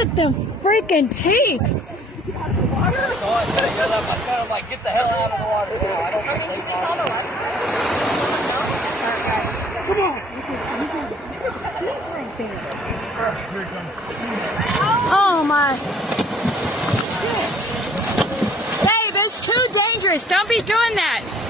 at the freaking teeth. Like, get the hell out of the water. I don't Come on. Oh my. Babe, it's too dangerous. Don't be doing that.